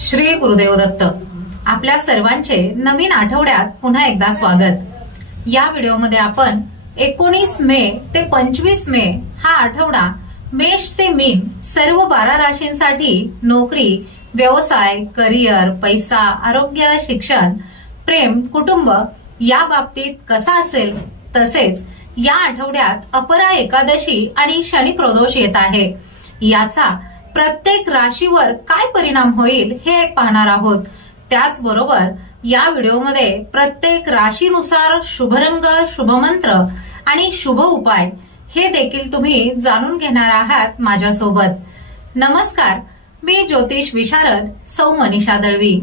श्री गुरुदेव दत्त. आपल्या सर्वांचे नवीन आठवड्यात पुन्हा एकदा स्वागत। या व्हिडिओमध्ये आपण 19 मे ते 25 मे हा आठवडा मेष ते मीन सर्व 12 राशींसाठी नोकरी, व्यवसाय, करिअर, पैसा, आरोग्य, शिक्षण, प्रेम, कुटुंब या बाबतीत कसा असेल, तसेच या आठवड्यात अपरा एकादशी आणि शनी प्रदोष येत आहे, याचा प्रत्येक राशीवर काय परिणाम होईल हे पाहणार आहोत। त्याचबरोबर या व्हिडिओमध्ये प्रत्येक राशीनुसार शुभरंग, शुभमंत्र आणि शुभ उपाय हे देखील तुम्ही जाणून घेणार आहात माझ्यासोबत। नमस्कार, मी ज्योतिष विशारद सौ मनीषा दळवी।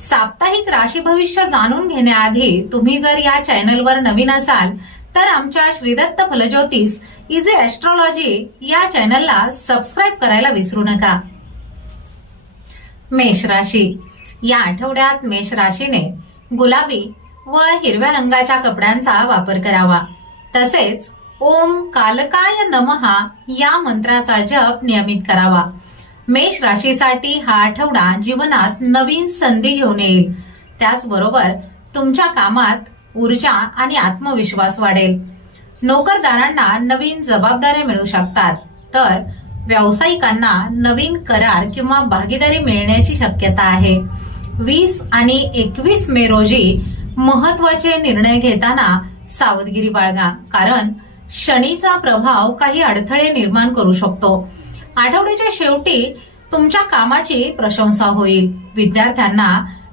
साप्ताहिक राशी भविष्य जाणून घेण्याआधी तुम्ही जर या चॅनलवर नवीन असाल तर आमच्या श्रीदत्त फलज्योतिष इझी ॲस्ट्रॉलॉजी या चॅनलला सबस्क्राइब करायला विसरू नका। मेष राशी। या आठवड्यात मेष राशीने गुलाबी व हिरव्या रंगाच्या कपड्यांचा वापर करावा। तसेच ओम कालकाय नमः या मंत्राचा जप नियमित करावा। मेष राशीसाठी हा आठवडा जीवनात नवीन संधी घेऊन येईल। त्याचबरोबर तुमच्या कामात ऊर्जा आणि आत्मविश्वास वाढेल। नोकरदारांना नवीन जबाबदाऱ्या मिळू शकतात, तर व्यावसायिकांना नवीन करार किंवा भागीदारी मिळण्याची शक्यता आहे। 20 आणि 21 मे रोजी महत्वाचे निर्णय घेताना सावधगिरी बाळगा, कारण शनीचा प्रभाव काही अडथळे निर्माण करू शकतो। आठवड्याच्या शेवटी तुमच्या कामाची प्रशंसा होईल। विद्यार्थ्यांना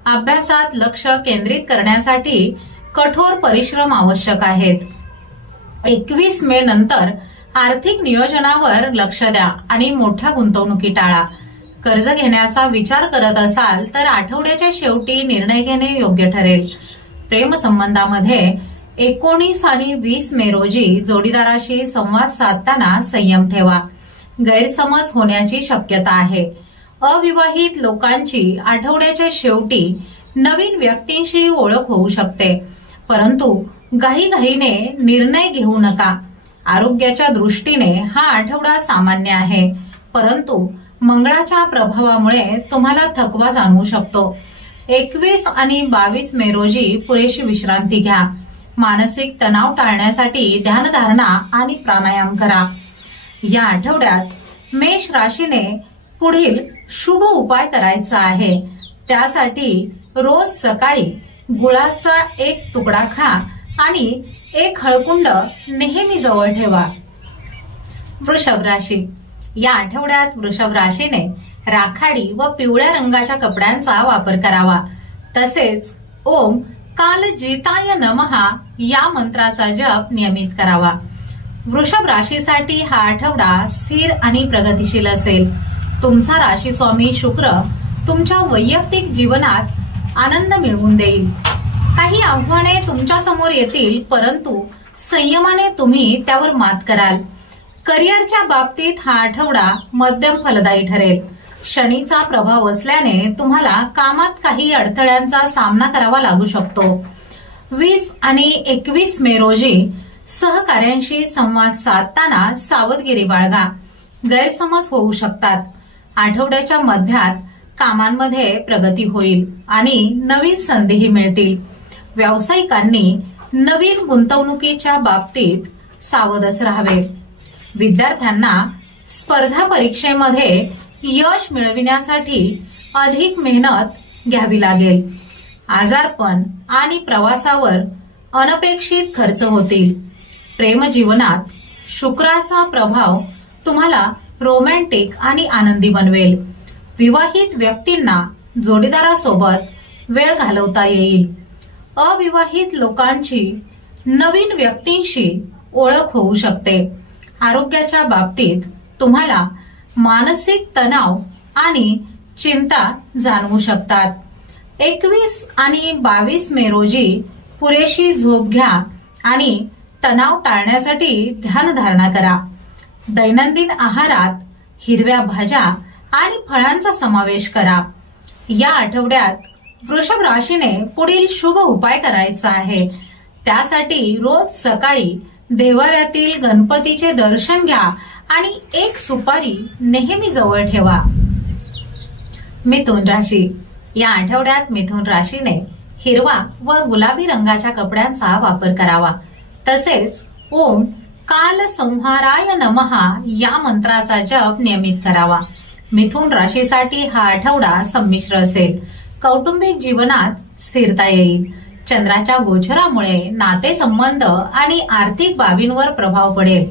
अभ्यासात लक्ष केंद्रित करण्यासाठी कठोर परिश्रम आवश्यक आहेत। 21 मे नंतर आर्थिक नियोजनावर लक्ष द्या आणि मोठ्या गुंतवणुकी टाळा। कर्ज घेण्याचा विचार करत असाल तर आठवड्याच्या शेवटी निर्णय घेणे योग्य ठरेल। प्रेम संबंधामध्ये 19 आणि 20 मे रोजी जोडीदाराशी संवाद साधताना संयम ठेवा, गैरसमज होण्याची शक्यता आहे। अविवाहित लोकांची आठवड्याच्या शेवटी नवीन व्यक्तींशी ओळख होऊ शकते, परंतु घाईघाईने निर्णय घेऊ नका। आरोग्याच्या दृष्टीने हा आठवडा सामान्य आहे, परंतु मंगळाच्या प्रभावामुळे तुम्हाला थकवा जाणवू शकतो। 21 आणि 22 मे रोजी पुरेशी विश्रांती घ्या। मानसिक तणाव टाळण्यासाठी ध्यानधारणा आणि प्राणायाम करा। या आठवड्यात मेष राशीने पुढील शुभ उपाय करायचा आहे। त्यासाठी रोज सकाळी गुळाचा 1 तुकडा खा आणि 1 हळकुंड नेहमी जवळ ठेवा। वृषभ राशी। या आठवड्यात वृषभ राशीने राखाडी व पिवळ्या रंगाच्या कपड्यांचा वापर करावा। तसेच ओम काल जिताय नमः या मंत्राचा जप नियमित करावा। वृषभ राशीसाठी हा आठवडा स्थिर आणि प्रगतिशील असेल। तुमचा राशी स्वामी शुक्र तुमच्या वैयक्तिक जीवनात आनंद मिळवून देईल। काही आव्हाने तुमच्या समोर येतील, परंतु संयमाने तुम्ही त्यावर मात कराल। करिअरच्या बाबतीत हा आठवडा मध्यम फलदायी ठरेल। शनीचा प्रभाव असल्याने तुम्हाला कामात काही अडथळ्यांचा सामना करावा लागू शकतो। 20 आणि 21 मे रोजी सहकाऱ्यांशी संवाद साधताना सावधगिरी बाळगा, गैरसमज होऊ शकतात। आठवड्याच्या मध्यात कामांमध्ये प्रगती होईल आणि नवीन संधीही मिळतील। व्यावसायिकांनी नवीन गुंतवणुकीच्या बाबतीत सावधच राहावे। विद्यार्थ्यांना स्पर्धा परीक्षेमध्ये यश मिळविण्यासाठी अधिक मेहनत घ्यावी लागेल। आजारपण आणि प्रवासावर अनपेक्षित खर्च होतील। प्रेम जीवनात शुक्राचा प्रभाव तुम्हाला रोमॅन्टिक आणि आनंदी बनवेल। विवाहित व्यक्तींना जोडीदारासोबत वेळ घालवता येईल। अविवाहित लोकांची नवीन व्यक्तींशी ओळख होऊ शकते। आरोग्याच्या बाबतीत तुम्हाला मानसिक तणाव आणि चिंता जाणवू शकतात। 21 आणि 22 मे रोजी पुरेशी झोप घ्या आणि तणाव टाळण्यासाठी ध्यानधारणा करा। दैनंदिन आहारात हिरव्या भाज्या आणि फळांचा समावेश करा। या आठवड्यात वृषभ राशीने पुढील शुभ उपाय करायचा आहे। त्यासाठी रोज सकाळी देवाऱ्यातील गणपतीचे दर्शन घ्या आणि 1 सुपारी नेहमी जवळ ठेवा। मिथुन राशी. या आठवड्यात मिथुन राशीने हिरवा व गुलाबी रंगाच्या कपड्यांचा वापर करावा. तसेच ओम काल संहाराय नमहा या मंत्राचा जप नियमित करावा. मिथुन राशीसाठी हा आठवडा संमिश्र असेल. कौटुंबिक जीवनात स्थिरता येईल. चंद्राच्या गोचरामुळे नातेसंबंध आणि आर्थिक बाबींवर प्रभाव पडेल.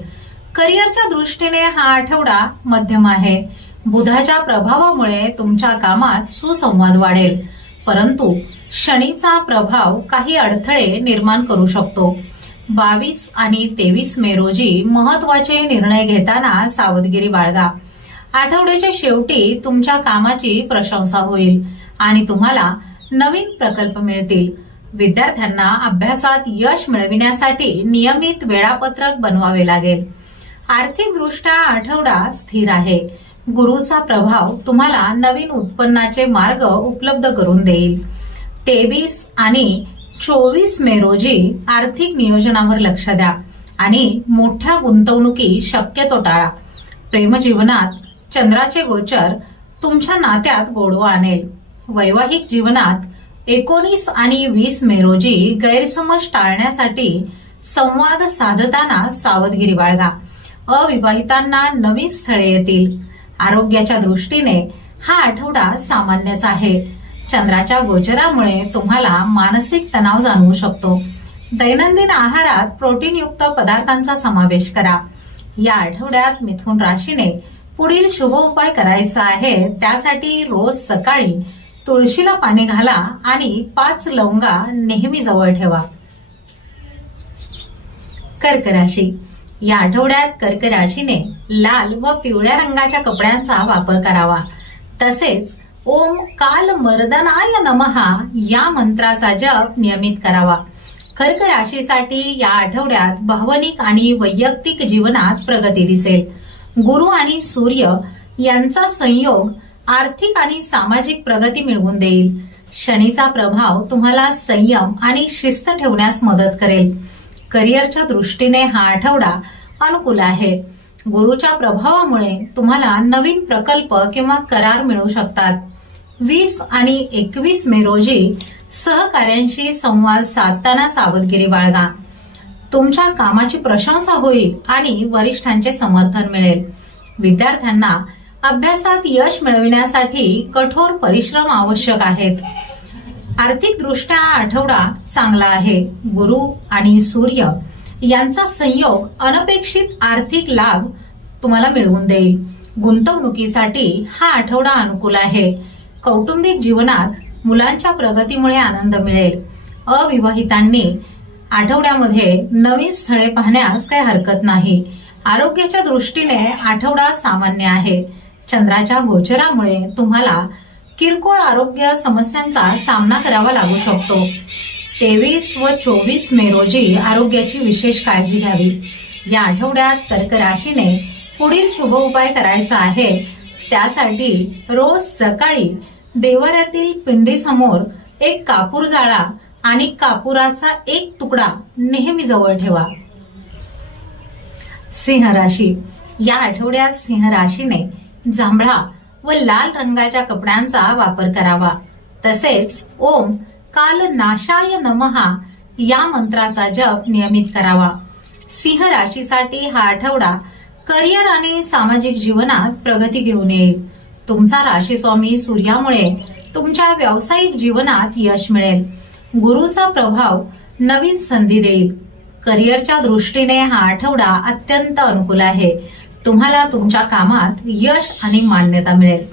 करिअरच्या दृष्टीने हा आठवडा मध्यम आहे. बुधाच्या प्रभावामुळे तुमच्या कामात सुसंवाद वाढेल, परंतु शनीचा प्रभाव काही अडथळे निर्माण करू शकतो. 22 आणि 23 मे रोजी महत्वाचे निर्णय घेताना सावधगिरी बाळगा. आठवड्याच्या शेवटी तुमच्या कामाची प्रशंसा होईल आणि तुम्हाला नवीन प्रकल्प मिळतील. विद्यार्थ्यांना अभ्यासात यश मिळविण्यासाठी नियमित वेळापत्रक बनवावे लागेल. आर्थिक दृष्ट्या आठवडा स्थिर आहे. गुरुचा प्रभाव तुम्हाला नवीन उत्पन्नाचे मार्ग उपलब्ध करून देईल. 23 आणि 24 मे रोजी आर्थिक नियोजनावर लक्ष द्या आणि मोठ्या गुंतवणुकी शक्यतो टाळा. प्रेमजीवनात चंद्राचे गोचर तुमच्या नात्यात गोडवा आणेल. वैवाहिक जीवनात 19 आणि 20 मे रोजी गैरसमज टाळण्यासाठी संवाद साधताना सावधगिरी बाळगा. अविवाहितांना नवीन स्थळे येतील. आरोग्याच्या दृष्टीने हा आठवडा सामान्यच आहे. चंद्राच्या गोचरामुळे तुम्हाला मानसिक तणाव जाणवू शकतो. दैनंदिन आहारात प्रोटीनयुक्त पदार्थांचा समावेश करा. या आठवड्यात मिथुन राशीने पुढील शुभ उपाय करायचा आहे. त्यासाठी रोज सकाळी तुळशीला पाणी घाला आणि 5 लवंगा नेहमी जवळ ठेवा. कर्क राशी. या आठवड्यात कर्क राशीने लाल व पिवळ्या रंगाच्या कपड्यांचा वापर करावा. तसेच ओम काल मर्दनाय नमहा या मंत्राचा जप नियमित करावा. कर्क राशीसाठी या आठवड्यात भावनिक आणि वैयक्तिक जीवनात प्रगती दिसेल. गुरु आणि सूर्य यांचा संयोग आर्थिक आणि सामाजिक प्रगती मिळवून देईल. शनीचा प्रभाव तुम्हाला संयम आणि शिस्त ठेवण्यास मदत करेल. करिअरच्या दृष्टीने हा आठवडा अनुकूल आहे. गुरुच्या प्रभावामुळे तुम्हाला नवीन प्रकल्प किंवा करार मिळू शकतात. 20 आणि 21 मे रोजी सहकार्यांशी संवाद साधताना सावधगिरी बाळगा. तुमच्या कामाची प्रशंसा होईल आणि वरिष्ठांचे समर्थन मिळेल. विद्यार्थ्यांना अभ्यासात यश मिळविण्यासाठी कठोर परिश्रम आवश्यक आहेत. आर्थिक दृष्ट्या आठवडा चांगला आहे. गुरु आणि सूर्य यांचा संयोग अनपेक्षित आर्थिक लाभ तुम्हाला मिळवून देईल. गुंतवणुकीसाठी हा आठवडा अनुकूल आहे. कौटुंबिक जीवनात मुलांच्या प्रगतीमुळे आनंद मिळेल. अविवाहितांनी आठवड्यामध्ये नवीन स्थळे पाहण्यास काही हरकत नाही. आरोग्याच्या दृष्टीने आठवडा सामान्य आहे. चंद्राच्या गोचरामुळे तुम्हाला किरकोळ आरोग्य समस्यांचा सामना करावा लागू शकतो. 23 व 24 मे रोजी आरोग्याची विशेष काळजी घ्यावी. या आठवड्यात कर्क राशीने पुढील शुभ उपाय करायचा आहे. त्यासाठी रोज सकाळी देवाऱ्यातील पिंडीसमोर एक कापूर जाळा आणि कापुराचा एक तुकडा नेहमी जवळ ठेवा. सिंह राशी. या आठवड्यात सिंह राशीने जांभळा व लाल रंगाच्या कपड्यांचा वापर करावा. तसेच ओम काल नाशाय नमहा या मंत्राचा जप नियमित करावा. सिंह राशीसाठी हा आठवडा करिअर आणि सामाजिक जीवनात प्रगती घेऊन येईल. तुमचा राशीस्वामी सूर्यामुळे तुमच्या व्यावसायिक जीवनात यश मिळेल. गुरुचा प्रभाव नवीन संधी देईल. करिअरच्या दृष्टीने हा आठवडा अत्यंत अनुकूल आहे. तुम्हाला तुमच्या कामात यश आणि मान्यता मिळेल.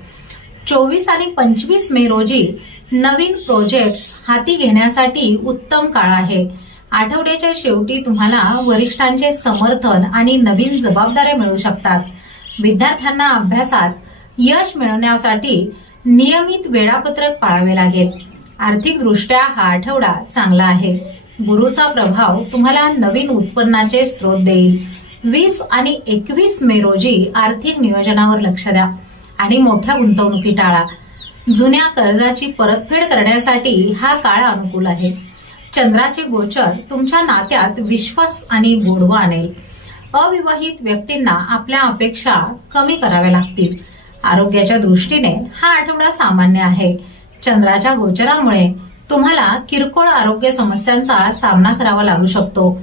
24 आणि 25 मे रोजी नवीन प्रोजेक्ट्स हाती घेण्यासाठी उत्तम काळ आहे. आठवड्याच्या शेवटी तुम्हाला वरिष्ठांचे समर्थन आणि नवीन जबाबदाऱ्या मिळू शकतात. विद्यार्थ्यांना अभ्यासात यश मिळवण्यासाठी नियमित वेळापत्रक पाळावे लागेल. आर्थिक दृष्ट्या हा आठवडा चांगला आहे. गुरुचा प्रभाव तुम्हाला नवीन उत्पन्नाचे स्रोत देईल. 20 आणि 21 मे रोजी आर्थिक नियोजनावर लक्ष द्या आणि मोठ्या गुंतवणुकी टाळा. जुन्या कर्जाची परतफेड करण्यासाठी हा काळ अनुकूल आहे. चंद्राचे गोचर तुमच्या नात्यात विश्वास आणि गोडवा आणेल. अविवाहित व्यक्तींना आपल्या अपेक्षा कमी कराव्या लागतील. आरोग्याच्या दृष्टीने हा आठवडा सामान्य आहे. चंद्राच्या गोचरामुळे तुम्हाला किरकोळ आरोग्य समस्यांचा सामना करावा लागू शकतो.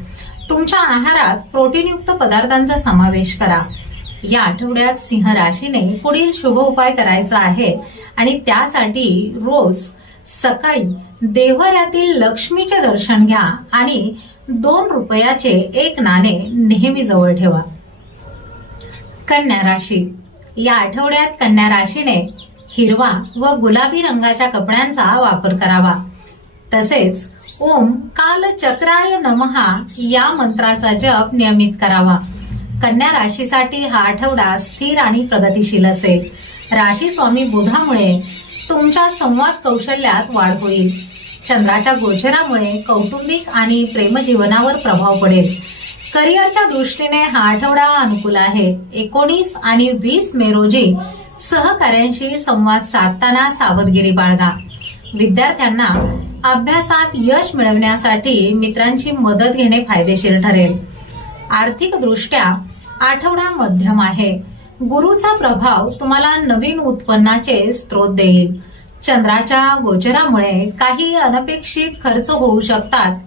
तुमच्या आहारात प्रोटीनयुक्त पदार्थांचा समावेश करा. या आठवड्यात सिंह राशीने पुढील शुभ उपाय करायचा आहे आणि त्यासाठी रोज सकाळी देव्हाऱ्यातील लक्ष्मीचे दर्शन घ्या आणि 2 रुपयाचे एक नाणे नेहमी जवळ ठेवा. कन्या राशी. या आठवड्यात कन्या राशीने हिरवा व गुलाबी रंगाच्या कपड्यांचा वापर करावा. तसेच ओम कालचक्राय नमः या मंत्राचा जप नियमित करावा. कन्या राशीसाठी हा आठवडा स्थिर आणि प्रगतिशील असेल. राशी स्वामी बुधामुळे तुमच्या संवाद कौशल्यात वाढ होईल. चंद्राच्या गोचरामुळे कौटुंबिक आणि प्रेमजीवनावर प्रभाव पडेल. करिअरच्या दृष्टीने हा आठवडा अनुकूल आहे. 19 आणि 20 मे रोजी सहकार्यांशी संवाद साधताना सावधगिरी बाळगा. विद्यार्थ्यांना अभ्यासात यश मिळवण्यासाठी मित्रांची मदत घेणे फायदेशीर ठरेल. आर्थिक दृष्ट्या आठवडा मध्यम आहे. गुरुचा प्रभाव तुम्हाला नवीन उत्पन्नाचे स्रोत देईल. चंद्राच्या गोचरामुळे काही अनपेक्षित खर्च होऊ शकतात.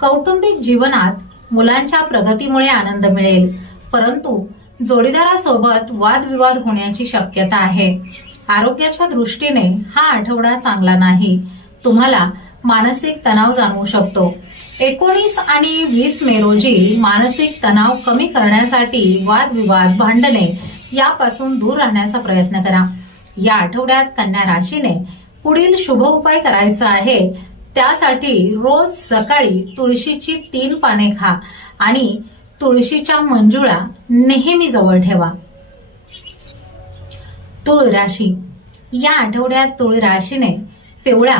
कौटुंबिक जीवनात मुलांच्या प्रगतीमुळे आनंद मिळेल, परंतु जोडीदारासोबत वादविवाद होण्याची शक्यता आहे. आरोग्याच्या दृष्टीने हा आठवडा चांगला नाही. तुम्हाला मानसिक तणाव जाणवू शकतो. 19 आणि 20 मे रोजी मानसिक तणाव कमी करण्यासाठी वादविवाद, भांडणे यापासून दूर राहण्याचा प्रयत्न करा. या आठवड्यात कन्या राशीने पुढील शुभ उपाय करायचा आहे. त्यासाठी रोज सकाळी तुळशीची 3 पाने खा आणि तुळशीच्या मंजुळा नेहमी जवळ ठेवा. तुळ राशी. या आठवड्यात तुळ राशीने पिवळ्या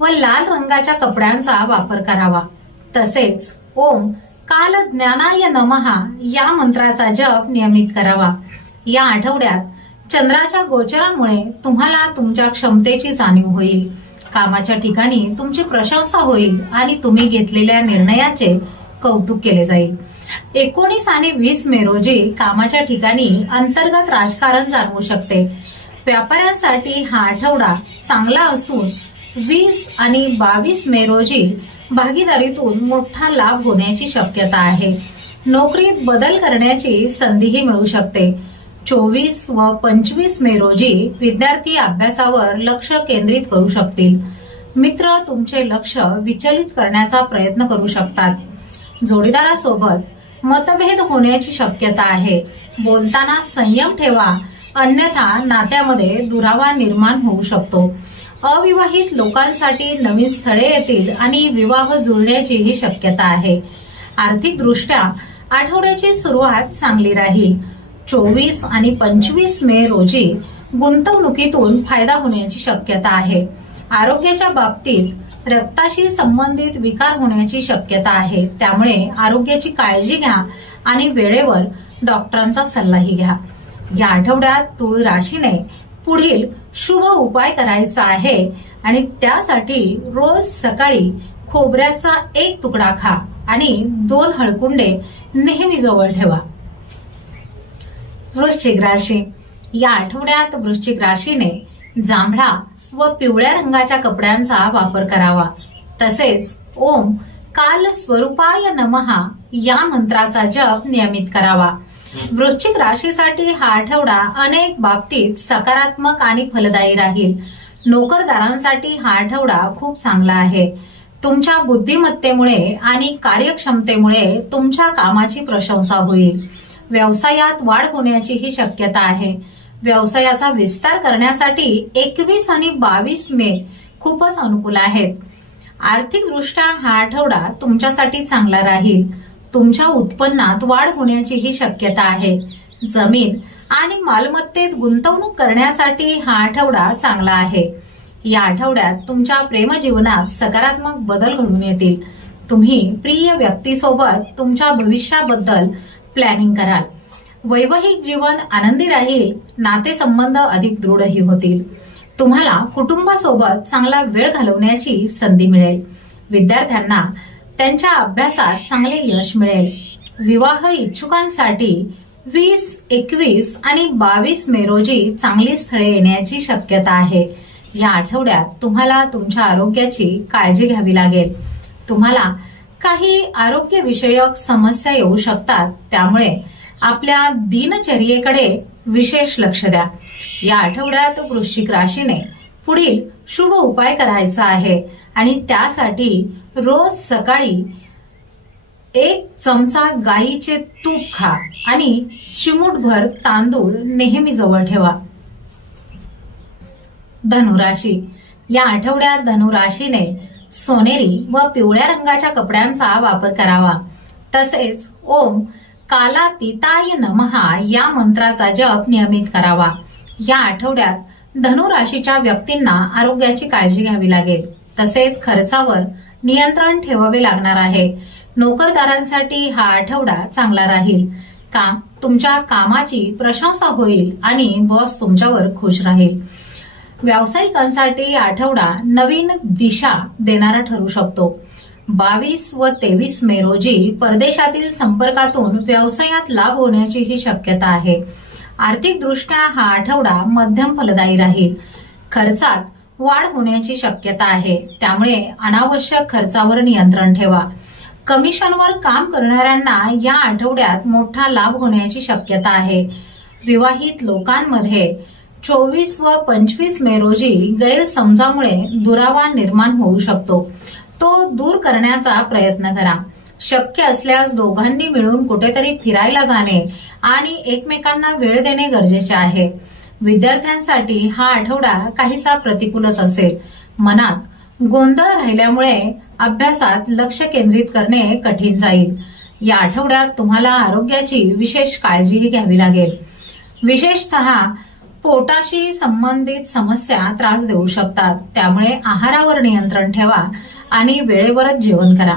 व लाल रंगाच्या कपड्यांचा वापर करावा. तसेच ओम काल ज्ञानाय नमः या मंत्राचा जप नियमित करावा. या आठवड्यात चंद्राच्या गोचरामुळे तुम्हाला तुमच्या क्षमतेची जाणीव होईल. कामाच्या ठिकाणी तुमची प्रशंसा होईल आणि तुम्ही घेतलेल्या निर्णयाचे कौतुक केले जाईल. 19 आणि 20 मे रोजी कामाच्या ठिकाणी अंतर्गत राजकारण जाणवू शकते. व्यापाऱ्यांसाठी हा आठवडा चांगला असून 20 आणि 22 मे रोजी भागीदारीतून मोठा लाभ होण्याची शक्यता आहे. नोकरीत बदल करण्याची संधीही मिळू शकते. 24 व 25 मे रोजी विद्यार्थी अभ्यासावर लक्ष केंद्रित करू शकतील. मित्र तुमचे लक्ष विचलित करण्याचा प्रयत्न करू शकतात. जोडीदारासोबत मतभेद होण्याची शक्यता आहे. बोलताना संयम ठेवा, अन्यथा नात्यामध्ये दुरावा निर्माण होऊ शकतो. अविवाहित लोकांसाठी नवीन स्थळे येतील आणि विवाह जुळण्याचीही शक्यता आहे. आर्थिक दृष्ट्या आठवड्याची सुरुवात चांगली राहील. 24 आणि 25 मे रोजी गुंतवणुकीतून फायदा होण्याची शक्यता आहे. आरोग्याच्या बाबतीत रक्ताशी संबंधित विकार होण्याची शक्यता आहे. त्यामुळे आरोग्याची काळजी घ्या आणि वेळेवर डॉक्टरांचा सल्लाही घ्या. या आठवड्यात तुळ राशीने पुढील शुभ उपाय करायचा आहे आणि त्यासाठी रोज सकाळी खोबऱ्याचा 1 तुकडा खा आणि 2 हळकुंडे नेहमी जवळ ठेवा. वृश्चिक राशी. या आठवड्यात वृश्चिक राशीने जांभळा व पिवळ्या रंगाच्या कपड्यांचा वापर करावा. तसेच ओम काल स्वरूपाय नमः या मंत्राचा जप नियमित करावा. वृश्चिक राशीसाठी हा आठवडा अनेक बाबतीत सकारात्मक आणि फलदायी राहील. नोकरदारांसाठी हा आठवडा खूप चांगला आहे. तुमच्या बुद्धिमत्तेमुळे आणि कार्यक्षमतेमुळे तुमच्या कामाची प्रशंसा होईल. व्यवसायात वाढ होण्याचीही शक्यता आहे. व्यवसायाचा विस्तार करण्यासाठी 21 आणि 22 मे खूपच अनुकूल आहेत. आर्थिकदृष्ट्या हा आठवडा तुमच्यासाठी चांगला राहील. तुमच्या उत्पन्नात वाढ होण्याचीही शक्यता आहे. जमीन आणि मालमत्तेत गुंतवणूक करण्यासाठी हा आठवडा चांगला आहे. या आठवड्यात तुमच्या प्रेमजीवनात सकारात्मक बदल घडून येतील. तुम्ही प्रिय व्यक्तीसोबत तुमच्या भविष्याबद्दल प्लॅनिंग कराल. वैवाहिक जीवन आनंदी राहील. नातेसंबंध अधिक दृढही होतील. तुम्हाला कुटुंबासोबत चांगला वेळ घालवण्याची संधी मिळेल. विद्यार्थ्यांना त्यांच्या अभ्यासात चांगले यश मिळेल. विवाह इच्छुकांसाठी 20, 21 आणि 22 मे रोजी चांगली स्थळे येण्याची शक्यता आहे। या आठवड्यात तुम्हाला तुमच्या आरोग्याची काळजी घ्यावी लागेल। तुम्हाला काही आरोग्यविषयक समस्या येऊ शकतात, त्यामुळे आपल्या दिनचर्येकडे विशेष लक्ष द्या। या आठवड्यात वृश्चिक राशीने पुढील शुभ उपाय करायचा आहे आणि त्यासाठी रोज सकाळी 1 चमचा गाईचे तूप खा आणि चिमूटभर तांदूळ नेहमी जवळ ठेवा। धनुराशी, या आठवड्यात धनुराशीने सोनेरी व पिवळ्या रंगाच्या कपड्यांचा वापर करावा। तसेच ओम कालातीताय नमः या मंत्राचा जप नियमित करावा। या आठवड्यात धनुराशीच्या व्यक्तींना आरोग्याची काळजी घ्यावी लागेल। तसेच खर्चावर नियंत्रण ठेवावे लागणार आहे। नोकरदारांसाठी हा आठवडा चांगला राहील। तुमच्या कामाची प्रशंसा होईल आणि बॉस तुमच्यावर खुश राहील। व्यावसायिकांसाठी आठवडा नवीन दिशा देणारा ठरू शकतो। 22 व 23 मे रोजी परदेशातील संपर्कातून व्यवसायात लाभ होण्याची ही शक्यता आहे। आर्थिक दृष्ट्या हा आठवडा मध्यम फलदायी राहील। खर्चात वाढ होण्याची शक्यता आहे, त्यामुळे अनावश्यक खर्चावर नियंत्रण ठेवा। कमिशनवर काम करणाऱ्यांना या आठवड्यात मोठा लाभ होण्याची शक्यता आहे। विवाहित लोकांमध्ये 24 व 25 मे रोजी गैरसमजामुळे दुरावा निर्माण होऊ शकतो, तो दूर करण्याचा प्रयत्न करा। शक्य असल्यास दोघांनी मिळून कुठेतरी फिरायला जाणे आणि एकमेकांना वेळ देणे गरजेचे आहे। विद्यार्थ्यांसाठी हा आठवडा काहीसा प्रतिकूलच असेल। मनात गोंधळ राहिल्यामुळे अभ्यासात लक्ष केंद्रित करणे कठीण जाईल। या आठवड्यात तुम्हाला आरोग्याची विशेष काळजी घ्यावी लागेल। विशेषतः पोटाशी संबंधित समस्या त्रास देऊ शकतात, त्यामुळे आहारावर नियंत्रण ठेवा आणि वेळेवरच जेवण करा।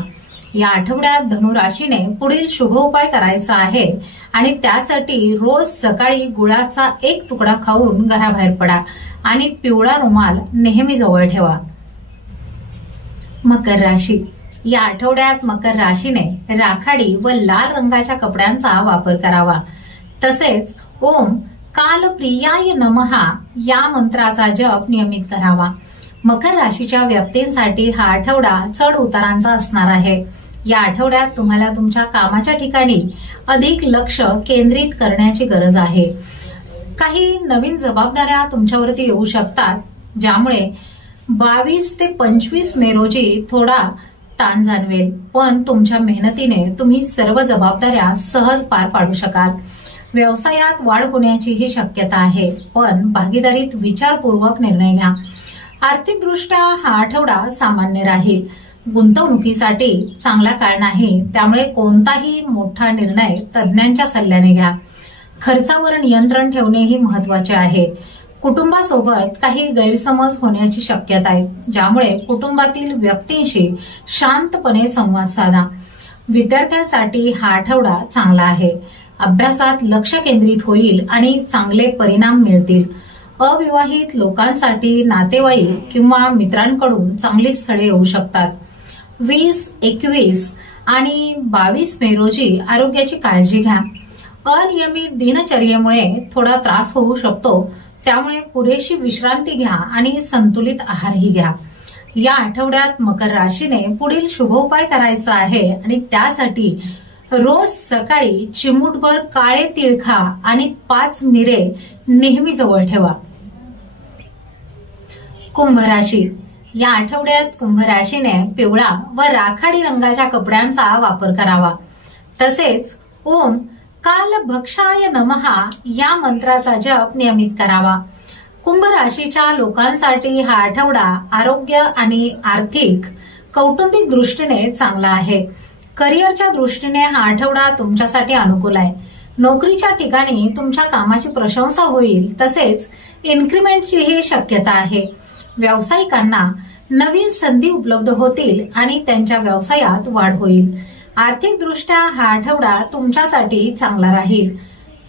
या आठवड्यात धनुराशीने पुढील शुभ उपाय करायचा आहे आणि त्यासाठी रोज सकाळी गुळाचा 1 तुकडा खाऊन घराबाहेर पडा आणि पिवळा रुमाल नेहमी जवळ ठेवा। मकर राशी, या आठवड्यात मकर राशीने राखाडी व लाल रंगाच्या कपड्यांचा वापर करावा। तसेच ओम कालप्रियाय नमः या मंत्राचा जप नियमित करावा। मकर राशीच्या व्यक्तींसाठी हा आठवडा चढ उतारांचा असणार आहे। या आठवड्यात तुम्हाला तुमच्या कामाच्या ठिकाणी अधिक लक्ष केंद्रित करण्याची गरज आहे। काही नवीन जबाबदाऱ्या तुमच्यावरती येऊ शकतात, ज्यामुळे 22 ते 25 मे रोजी थोडा ताण जाणवेल, पण तुमच्या मेहनतीने तुम्ही सर्व जबाबदाऱ्या सहज पार पाडू शकाल। व्यवसायात वाढ होण्याची ही शक्यता आहे, पण भागीदारीत विचारपूर्वक निर्णय घ्या। आर्थिकदृष्ट्या हा आठवडा सामान्य राहील। गुंतवणुकीसाठी चांगला काळ नाही, त्यामुळे कोणताही मोठा निर्णय तज्ञांच्या सल्ल्याने घ्या। खर्चावर नियंत्रण ठेवणेही महत्वाचे आहे। कुटुंबासोबत काही गैरसमज होण्याची शक्यता आहे, ज्यामुळे कुटुंबातील व्यक्तींशी शांतपणे संवाद साधा। विद्यार्थ्यांसाठी हा आठवडा चांगला आहे। अभ्यासात लक्ष केंद्रित होईल आणि चांगले परिणाम मिळतील। अविवाहित लोकांसाठी नातेवाईक किंवा मित्रांकडून चांगली स्थळे येऊ शकतात। 20, 21 आणि 22 मे रोजी आरोग्याची काळजी घ्या। अनियमित दिनचर्येमुळे थोडा त्रास होऊ शकतो, त्यामुळे पुरेशी विश्रांती घ्या आणि संतुलित आहारही घ्या। या आठवड्यात मकर राशीने पुढील शुभ उपाय करायचा आहे आणि त्यासाठी रोज सकाळी चिमूटभर काळे तीळ खा आणि 5 मिरे नेहमी जवळ ठेवा। कुंभ राशी, या आठवड्यात कुंभ राशीने पिवळा व राखाडी रंगाच्या कपड्यांचा वापर करावा। तसेच ओम कालभक्षाय नमः या मंत्राचा जप नियमित करावा। कुंभ राशीच्या लोकांसाठी हा आठवडा आरोग्य आणि आर्थिक कौटुंबिक दृष्टीने चांगला आहे। करिअरच्या दृष्टीने हा आठवडा तुमच्यासाठी अनुकूल आहे। नोकरीच्या ठिकाणी तुमच्या कामाची प्रशंसा होईल, तसेच इन्क्रिमेंटचीही शक्यता आहे। व्यावसायिकांना नवीन संधी उपलब्ध होतील आणि त्यांच्या व्यवसायात वाढ होईल। आर्थिक दृष्ट्या हा आठवडा तुमच्यासाठी चांगला राहील।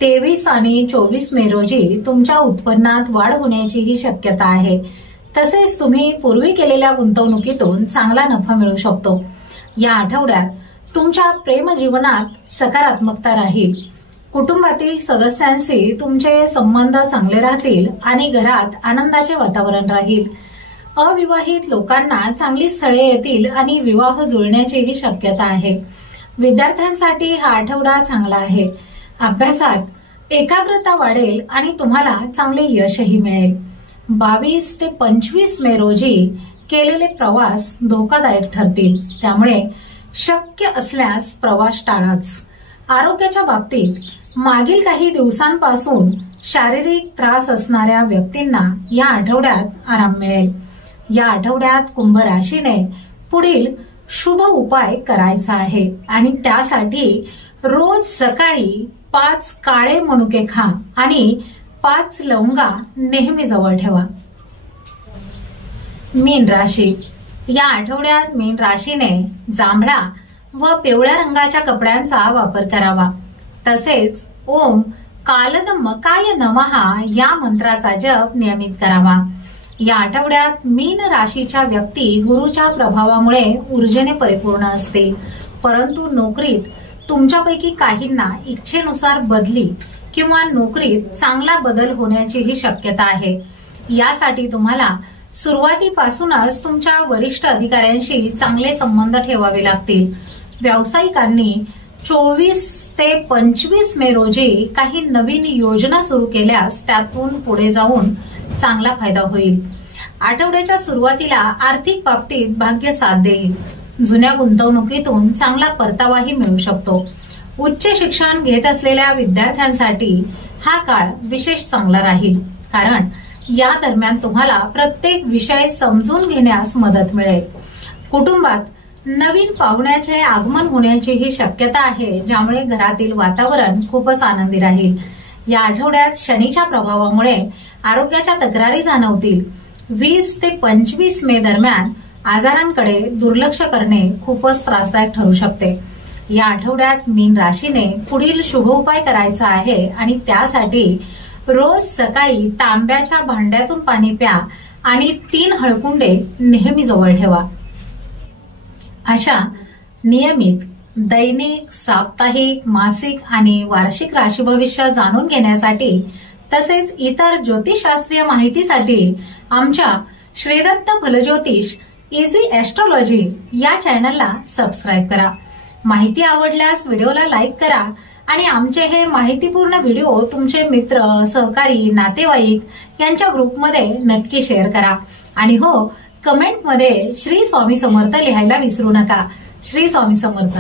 23 आणि 24 मे रोजी तुमच्या उत्पन्नात वाढ होण्याची ही शक्यता आहे। तसेच तुम्ही पूर्वी केलेल्या गुंतवणुकीतून चांगला नफा मिळू शकतो। या आठवड्यात तुमच्या प्रेम जीवनात सकारात्मकता राहील। कुटुंबातील सदस्यांशी तुमचे संबंध चांगले राहतील आणि घरात आनंदाचे वातावरण राहील. अविवाहित लोकांना चांगली स्थळे येतील आणि विवाह जुळण्याचीही शक्यता आहे. विद्यार्थ्यांसाठी हा आठवडा चांगला आहे. अभ्यासात एकाग्रता वाढेल आणि तुम्हाला चांगले यशही मिळेल. 22 ते 25 मे रोजी केलेले प्रवास धोकादायक ठरतील, त्यामुळे शक्य असल्यास प्रवास टाळाच. आरोग्याच्या बाबतीत मागील काही दिवसांपासून शारीरिक त्रास असणाऱ्या व्यक्तींना या आठवड्यात आराम मिळेल. या आठवड्यात कुंभ राशीने पुढील शुभ उपाय करायचा आहे आणि त्यासाठी रोज सकाळी 5 काळे मनुके खा आणि 5 लवंगा नेहमी जवळ ठेवा. मीन राशी. या आठवड्यात मीन राशीने जांभळा व पिवळ्या रंगाच्या कपड्यांचा वापर करावा. तसेच ओम कालदमकाय नमः या मंत्राचा जप नियमित करावा. या आठवड्यात मीन राशीच्या व्यक्ती गुरुच्या प्रभावामुळे ऊर्जेने परिपूर्ण असतील, परंतु नोकरीत तुमच्यापैकी काहींना इच्छेनुसार बदली किंवा नोकरीत चांगला बदल होण्याचीही शक्यता आहे. यासाठी तुम्हाला सुरुवातीपासूनच तुमच्या वरिष्ठ अधिकाऱ्यांशी चांगले संबंध ठेवावे लागतील. व्यावसायिकांनी 24 ते 25 मे रोजी काही नवीन योजना सुरू केल्यास त्यातून पुढे जाऊन चांगला फायदा होईल. आठवड्याच्या सुरुवातीला आर्थिक बाबतीत भाग्य साथ देईल. जुन्या गुंतवणुकीतून चांगला परतावाही मिळू शकतो. उच्च शिक्षण घेत असलेल्या विद्यार्थ्यांसाठी हा काळ विशेष चांगला राहील, कारण या दरम्यान तुम्हाला प्रत्येक विषय समजून घेण्यास मदत मिळेल. कुटुंबात नवीन पाहुण्याचे आगमन होण्याचीही शक्यता आहे, ज्यामुळे घरातील वातावरण खूपच आनंदी राहील. या आठवड्यात शनीच्या प्रभावामुळे आरोग्याच्या तक्रारी जाणवतील. 20 ते 25 मे दरम्यान आजारांकडे दुर्लक्ष करणे खूपच त्रासदायक ठरू शकते. या आठवड्यात मीन राशीने पुढील शुभ उपाय करायचा आहे आणि त्यासाठी रोज सकाळी तांब्याच्या भांड्यातून पाणी प्या आणि 3 हळकुंडे नेहमी जवळ ठेवा. अशा नियमित दैनिक, साप्ताहिक, मासिक आणि वार्षिक राशी भविष्य जाणून घेण्यासाठी तसेच इतर ज्योतिषशास्त्रीय माहितीसाठी आमच्या श्रीदत्त फलज्योतिष इझी ॲस्ट्रॉलॉजी या चॅनलला सबस्क्राईब करा. माहिती आवडल्यास व्हिडिओला लाईक करा आणि आमचे हे माहितीपूर्ण व्हिडिओ तुमचे मित्र, सहकारी, नातेवाईक यांच्या ग्रुपमध्ये नक्की शेअर करा. आणि हो, कमेंटमध्ये श्री स्वामी समर्थ लिहायला विसरू नका. श्री स्वामी समर्थ.